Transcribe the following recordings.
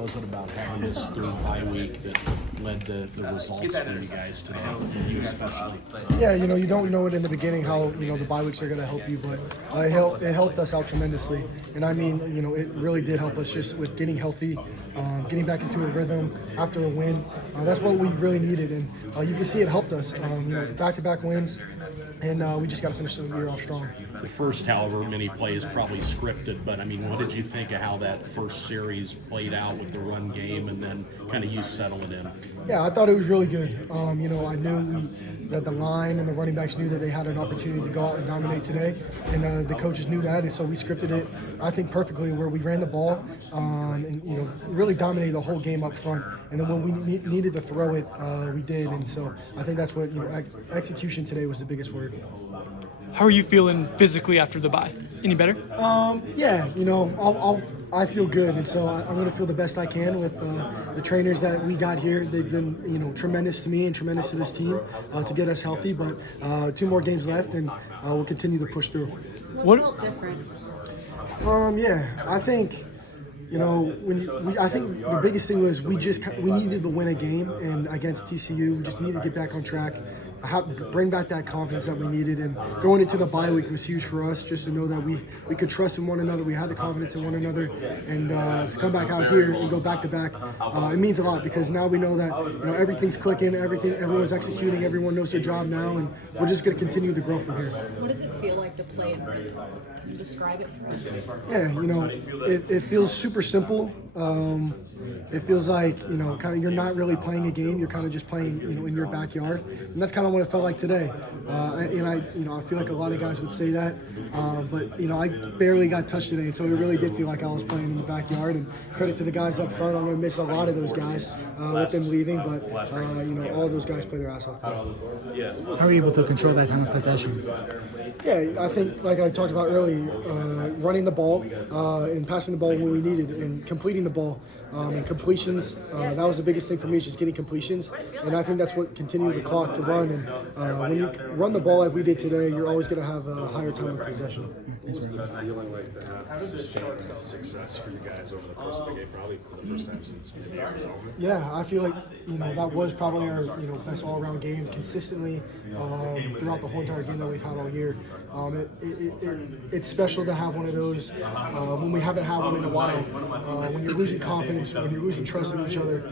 was it about having this third bye week that led to the results for you guys today, and you especially? Yeah, you don't know it in the beginning how, the bye weeks are going to help you, but it helped us out tremendously. And I mean, it really did help us just with getting healthy, getting back into a rhythm after a win. That's what we really needed, and you can see it helped us. Back-to-back wins, and we just got to finish the year off strong. The first, however many plays, probably scripted, but I mean, what did you think of how that first series played out with the run game, and then kind of you settling in? Yeah, I thought it was really good. I knew that the line and the running backs knew that they had an opportunity to go out and dominate today, and the coaches knew that, and so we scripted it, I think, perfectly, where we ran the ball and really dominated the whole game up front. And then when we needed to throw it, we did, and so I think that's what execution today was the biggest word. How are you feeling physically after the bye? Any better? Yeah, I feel good, and so I'm going to feel the best I can with the trainers that we got here. They've been, tremendous to me and tremendous to this team to get us healthy. But 2 more games left, and we'll continue to push through. What felt different? Yeah, I think. I think the biggest thing was we needed to win a game, and against TCU, we just needed to get back on track, bring back that confidence that we needed, and going into the bye week was huge for us, just to know that we could trust in one another, we had the confidence in one another, and to come back out here and go back to back, it means a lot, because now we know that everything's clicking, everyone's executing, everyone knows their job now, and we're just going to continue to grow from here. What does it feel like to play in rhythm? Can you describe it for us? Yeah, it feels super simple. It feels like, kind of you're not really playing a game. You're kind of just playing, in your backyard. And that's kind of what it felt like today. I feel like a lot of guys would say that. But I barely got touched today. So it really did feel like I was playing in the backyard. And credit to the guys up front. I'm going to miss a lot of those guys with them leaving. But, all those guys play their ass off today. How are you able to control that time of possession? Yeah, I think, like I talked about earlier, running the ball and passing the ball when we needed, and completing the ball and completions. That was the biggest thing for me, is just getting completions. And I think that's what continued the clock to run. And when you run the ball like we did today, you're always going to have a higher time of possession. What's the feeling like to have sustained success for you guys over the course of the game, probably for the first time since the game was over? Yeah, I feel like that was probably our best all-around game consistently throughout the whole entire game that we've had all year. It's special to have one of those when we haven't had one in a while. When you're losing confidence, when you're losing trust in each other,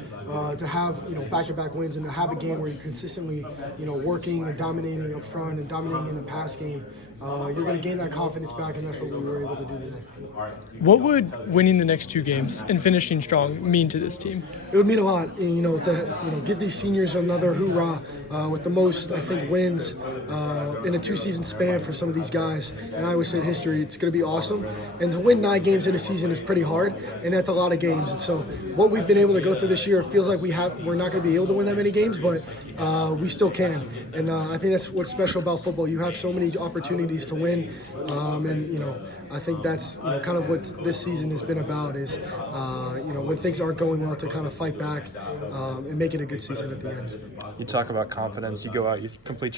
to have back-to-back wins and to have a game where you're consistently working and dominating up front and dominating in the pass game, you're going to gain that confidence back, and that's what we were able to do today. What would winning the next 2 games and finishing strong mean to this team? It would mean a lot, to give these seniors another hoorah with the most, I think, wins in a 2-season span for some of these guys. And I always say in history, it's going to be awesome. And to win 9 games in a season is pretty hard, and that's a lot of games. And so what we've been able to go through this year, it feels like we're not going to be able to win that many games, but we still can. And I think that's what's special about football. You have so many opportunities to win, and I think that's kind of what this season has been about, is when things aren't going well, to kind of fight back and make it a good season at the end. You talk about confidence, you go out, you complete